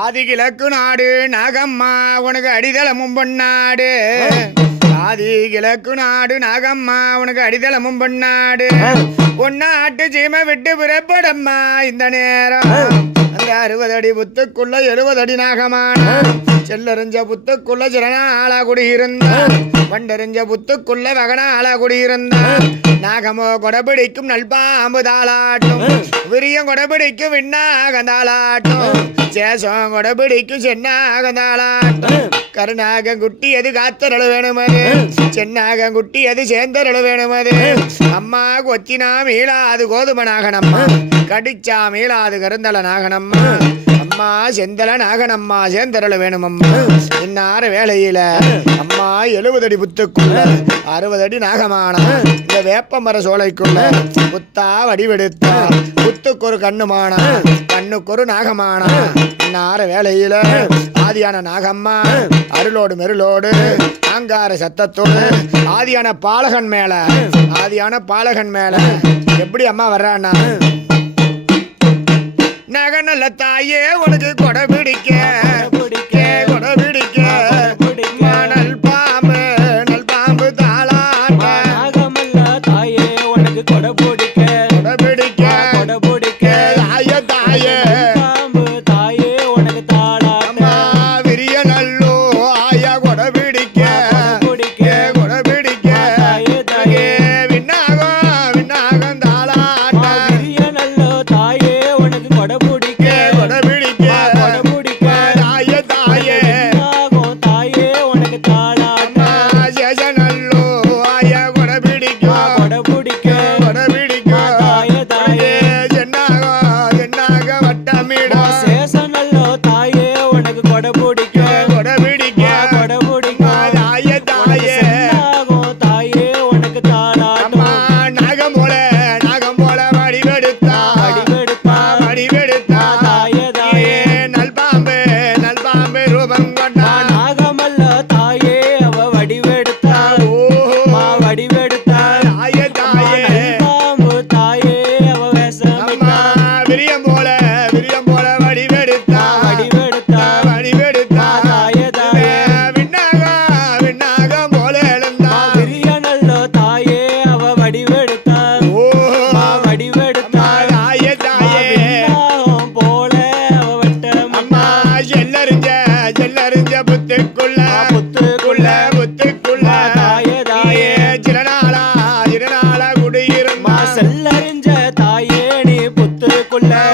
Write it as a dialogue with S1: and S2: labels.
S1: ஆதி கிழக்கு நாடு நாகம்மா உனக்கு அடித்தளமும் பொன்னாடு. ஆதி கிழக்கு நாடு நாகம்மா உனக்கு அடித்தளமும் பொன்னாடு. பொன்னாட்டு சீமை விட்டு புறப்படம்மா இந்த நேரம். அந்த அறுபது அடி புத்துக்குள்ள எழுபது அடி நாகமான. செல்லறிஞ்ச புத்துக்குள்ள சிறனாளா குடியிருந்தான். பண்டறிஞ்ச புத்துக்குள்ள வகனாளா குடியிருந்தான். நாகமோ கொடபிடிக்கும் நல்பாம்பு தாளாட்டும் விரியம் கொடபிடிக்கும் விண்ணாகந்தாளாட்டும். சேஷம் கொடபிடிக்கும் சென்னாகந்தாளாட்டும். கருணாக குட்டி எது காத்தரள வேணுமது. சென்னாக குட்டி எது சேர்ந்தரள வேணுமது. அம்மா கொத்தினா மீளாது கோதும நாகனம்மா. கடிச்சா மீளாது கருந்தல நாகனம்மா. அம்மா செந்தல நாகனம்மா சேந்தரல வேணுமம்மா. இன்னார வேலையில அம்மா எழுபது அடி புத்துக்குள்ள அறுபது அடி நாகமான இந்த வேப்பமர சோலைக்குள்ள புத்தா வடிவெடுத்தா புத்துக்கு ஒரு கண்ணுமானா கண்ணுக்கு ஒரு நாகமானா. இன்னார வேலையில ஆதியான நாகம்மா அருளோடு மெருளோடு ஆங்கார சத்தத்தோடு ஆதியான பாலகன் மேல ஆதியான பாலகன் மேல. எப்படி அம்மா வர்றான்னா நல்ல தாயே உனக்கு கொடை பிடிக்க.
S2: புத்துக்குள்ள